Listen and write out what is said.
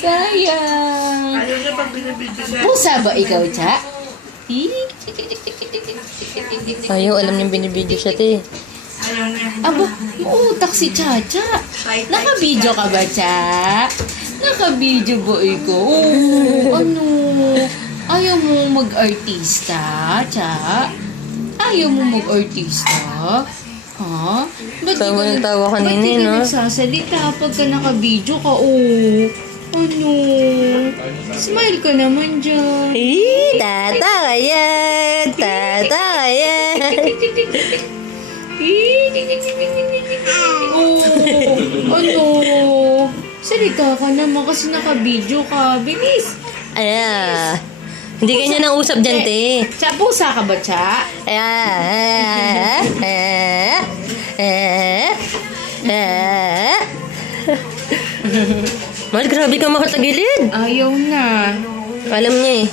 Sayang. Ayaw niya pag binibidyo siya. Pusa ba ikaw, Cha? Ayaw, alam niyang binibidyo siya, te. Ayaw niya. Aba, uutak si Chacha. Naka-video ka ba, Cha? Naka-video ba ikaw? Oh, ano? Ayaw mo mag-artista, Cha? Ayaw mo mag-artista? Ha? Ba't Tawa ng tawa kanina, ba't di ka no? nagsasalita pagka naka-video ka? Oh, ano? Smile ka naman dyan. Tatawa yan! Tatawa yan! Oh, ano? Salita ka naman kasi naka-video ka. Bilis! Ayan. Hindi ganyan ang usap dyan, te. Cha, pusa ka ba, Cha? Mahal, grabe ka makatagilid. Ayaw na. Alam niya eh.